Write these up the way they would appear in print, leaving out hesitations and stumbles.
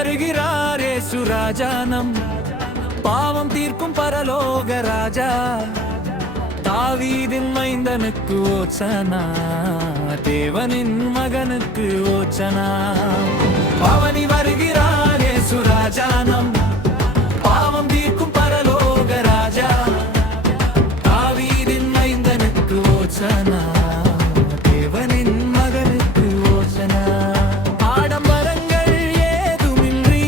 வருகிறார் இயேசு ராஜா நம் பாவம் தீர்க்கும் பரலோக ராஜா. தாவீதின் மைந்தனுக்கு ஓசனா, தேவனின் மகனுக்கு ஓசனா. பவனி வருகிறார் இயேசு ராஜா நம் பாவம் தீர்க்கும் பரலோக ராஜா. தாவீதின் மைந்தனுக்கு ஓசனா, தேவனின் மகனுக்கு ஓசனா. ஆடம்பரங்கள் ஏதுமின்றி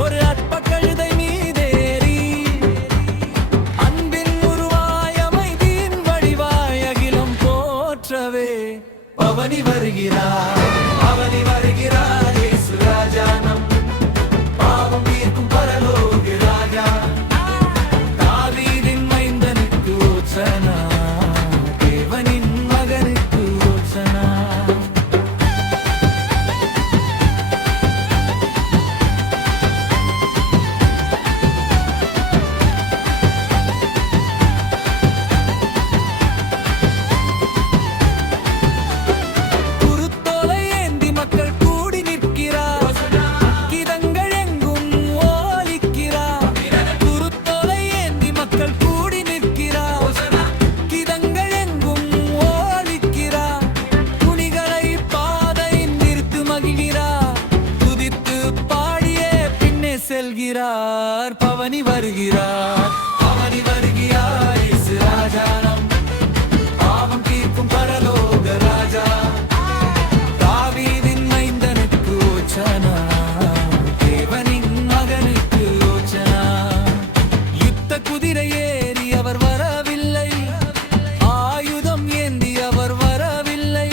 ஒரு அற்ப கழுதை மீதேறி அன்பின் உருவாய் அமைதியின் வடிவாய் அகிலம் போற்றவே பவனி வருகிறார். பவனி வருகிறார் இயேசு ராஜா நம் பாவம் தீர்க்கும் பரலோக ராஜா. தாவீதின் மைந்தனுக்கு ஓசனா, தேவனின் மகனுக்கு ஓசனா. குருத்தோலை ஏந்தி மக்கள் கூடி நிற்கிறார், கீதங்கள் எங்கும் ஓலிக்கிறார். குருத்தோலை ஏந்தி மக்கள் கூடி நிற்கிறார், கீதங்கள் எங்கும் ஓலிக்கிறார். துணிகளை பாதையில் நிறுத்து மகிழ்கிறார், துதித்து பாடியே பின்னே செல்கிறார். பவனி வருகிறார். பவனி வருகிறார் இயேசு ராஜா நம் பாவம் தீர்க்கும் பரலோக ராஜா. தாவீதின் மைந்தனுக்கு ஓசனா, தேவனின் மகனுக்கு ஓசனா. யுத்த குதிரை ஏறி அவர் வரவில்லை, ஆயுதம் ஏந்தி அவர் வரவில்லை.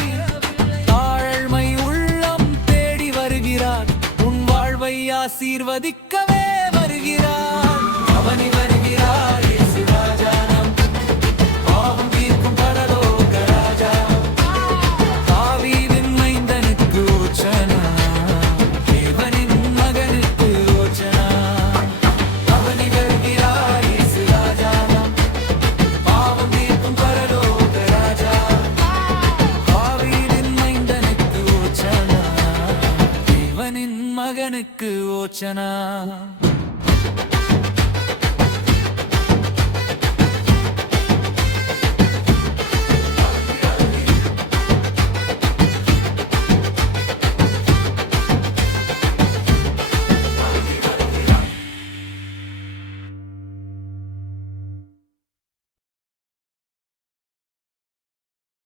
தாழ்மை உள்ளம் தேடி வருகிறார், உன் வாழ்வை ஆசீர்வதிக்கவே வருகிறார். பவனி வருகிறார் இயேசு ராஜா நம் பாவம் தீர்க்கும் பரலோக ராஜா. தாவீதின் மைந்தனுக்கு ஓசனா, தேவனின் மகனுக்கு ஓசனா. பவனி வருகிறார் இயேசு ராஜா நம் பாவம் தீர்க்கும் பரலோக ராஜா. தாவீதின் மைந்தனுக்கு ஓசனா, தேவனின் மகனுக்கு ஓசனா.